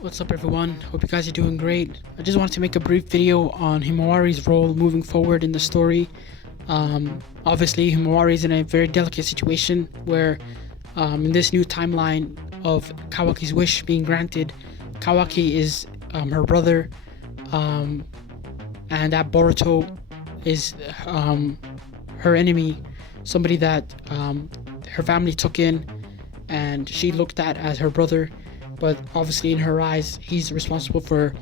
What's up, everyone? Hope you guys are doing great. I just wanted to make a brief video on Himawari's role moving forward in the story. Obviously, Himawari is in a very delicate situation where, in this new timeline of Kawaki's wish being granted, Kawaki is her brother, um, and that Boruto is her enemy, somebody that her family took in and she looked at as her brother, but obviously in her eyes he's responsible for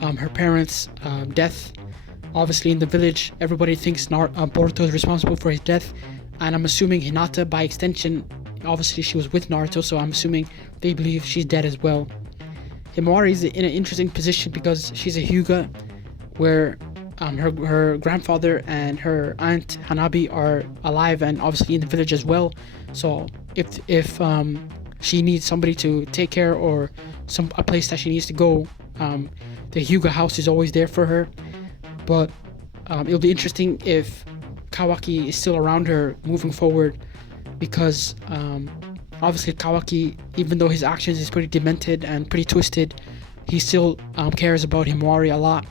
her parents' death. Obviously in the village everybody thinks Boruto is responsible for his death, and I'm assuming Hinata by extension. Obviously she was with Naruto, so I'm assuming they believe she's dead as well. Himawari is in an interesting position because she's a Hyuga, where her grandfather and her aunt Hanabi are alive and obviously in the village as well. So if she needs somebody to take care or a place that she needs to go, the Hyuga house is always there for her. But it'll be interesting if Kawaki is still around her moving forward, because obviously Kawaki, even though his actions is pretty demented and pretty twisted, he still cares about Himawari a lot.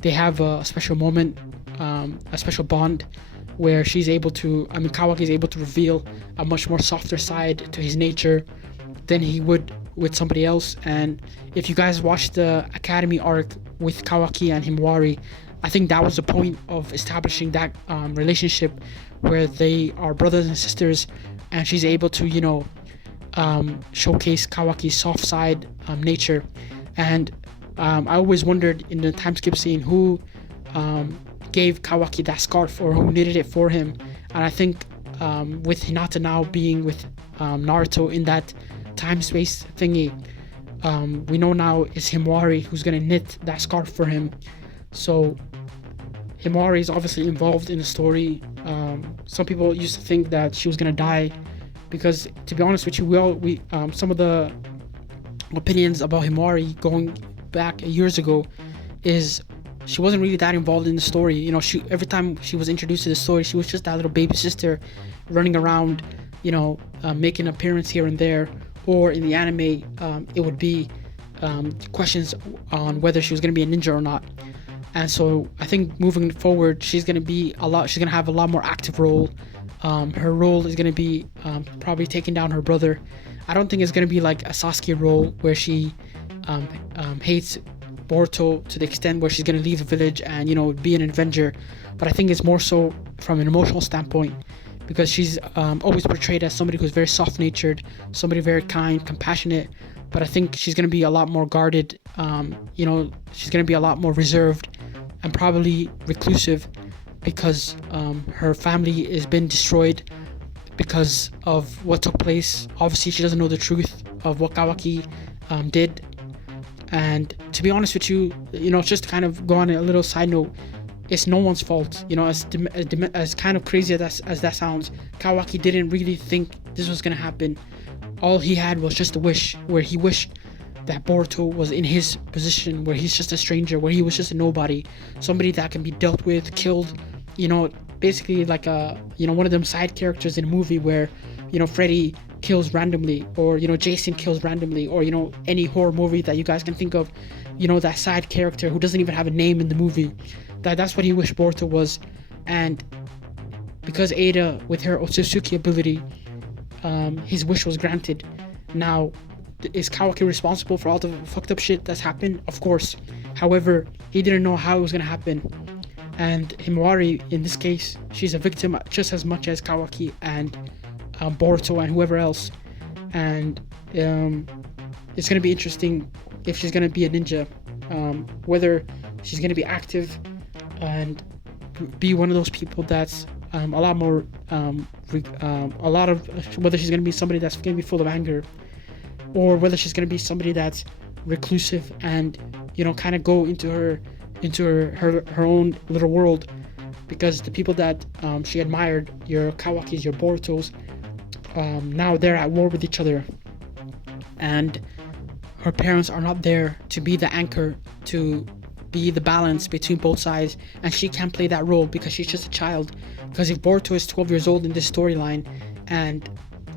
They have a special moment, a special bond, where Kawaki is able to reveal a much more softer side to his nature than he would with somebody else. And if you guys watched the Academy arc with Kawaki and Himawari, I think that was the point of establishing that relationship where they are brothers and sisters, and she's able to, showcase Kawaki's soft side nature. And I always wondered in the time skip scene who gave Kawaki that scarf or who knitted it for him. And I think with Hinata now being with Naruto in that time space thingy, we know now it's Himawari who's gonna knit that scarf for him. So Himawari is obviously involved in the story. Some people used to think that she was gonna die because, to be honest with you, some of the opinions about Himawari going back years ago is she wasn't really that involved in the story. Every time she was introduced to the story, she was just that little baby sister running around, making an appearance here and there. Or in the anime, it would be questions on whether she was going to be a ninja or not. And so I think moving forward, she's going to have a lot more active role. Her role is going to be probably taking down her brother. I don't think it's going to be like a Sasuke role where she hates Boruto to the extent where she's going to leave the village and be an Avenger. But I think it's more so from an emotional standpoint, because she's always portrayed as somebody who's very soft-natured, somebody very kind, compassionate. But I think she's going to be a lot more guarded. She's going to be a lot more reserved and probably reclusive, because her family has been destroyed because of what took place. Obviously she doesn't know the truth of what Kawaki did. And to be honest with you, just to kind of go on a little side note, it's no one's fault. As kind of crazy as that sounds, Kawaki didn't really think this was gonna happen. All he had was just a wish, where he wished that Boruto was in his position, where he's just a stranger, where he was just a nobody, somebody that can be dealt with, killed. Basically like one of them side characters in a movie where Freddy kills randomly, or Jason kills randomly, or any horror movie that you guys can think of, that side character who doesn't even have a name in the movie. That's what he wished Boruto was. And because Ada, with her Otsutsuki ability, his wish was granted. Now, is Kawaki responsible for all the fucked up shit that's happened? Of course. However, he didn't know how it was gonna happen. And Himawari, in this case, she's a victim just as much as Kawaki and Boruto and whoever else. And it's going to be interesting if she's going to be a ninja, whether she's going to be active and be one of those people that's a lot more whether she's going to be somebody that's going to be full of anger, or whether she's going to be somebody that's reclusive and kind of go into her own little world, because the people that she admired, your Kawakis, your Borutos, now they're at war with each other, and her parents are not there to be the anchor, to be the balance between both sides, and she can't play that role because she's just a child. Because if Boruto is 12 years old in this storyline and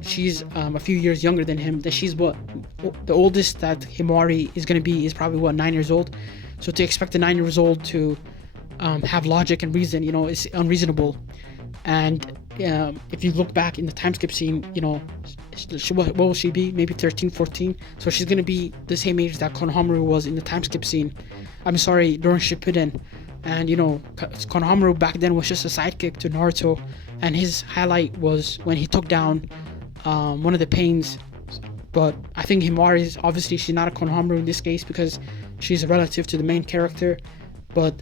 she's a few years younger than him, that she's what the oldest that Himawari is going to be is probably what 9 years old. So to expect a 9 years old to have logic and reason, is unreasonable. And if you look back in the time skip scene, what will she be? Maybe 13, 14. So she's going to be the same age that Konohamaru was in the time skip scene. I'm sorry, during Shippuden. And Konohamaru back then was just a sidekick to Naruto, and his highlight was when he took down one of the pains. But I think Himawari is obviously, she's not a Konohamaru in this case because she's a relative to the main character. But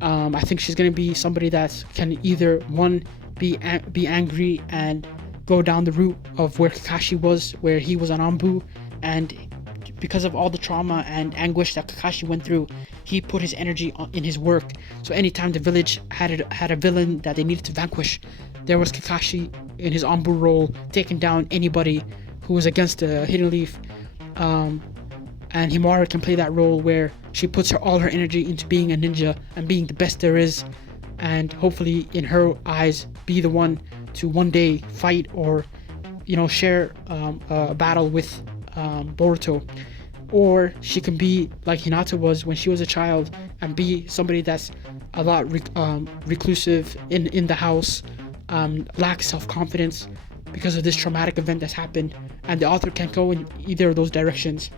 I think she's gonna be somebody that can either one be angry and go down the route of where Kakashi was, where he was on Anbu, and because of all the trauma and anguish that Kakashi went through, he put his energy in his work. So anytime the village had a villain that they needed to vanquish, there was Kakashi in his Anbu role taking down anybody who was against the Hidden Leaf. And Himawari can play that role where she puts all her energy into being a ninja and being the best there is, and hopefully in her eyes be the one to one day fight or share a battle with Boruto. Or she can be like Hinata was when she was a child and be somebody that's a lot reclusive in the house, lacks self-confidence because of this traumatic event that's happened, and the author can go in either of those directions.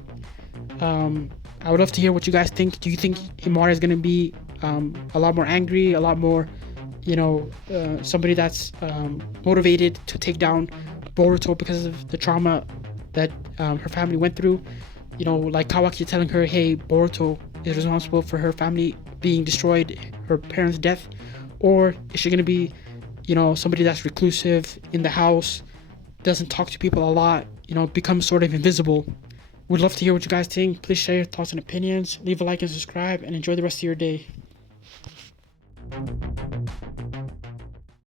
I would love to hear what you guys think. Do you think Himawari is going to be a lot more angry, a lot more, somebody that's motivated to take down Boruto because of the trauma that her family went through? Like Kawaki telling her, hey, Boruto is responsible for her family being destroyed, her parents' death? Or is she going to be, somebody that's reclusive in the house, doesn't talk to people a lot, becomes sort of invisible? Would love to hear what you guys think. Please share your thoughts and opinions. Leave a like and subscribe, and enjoy the rest of your day.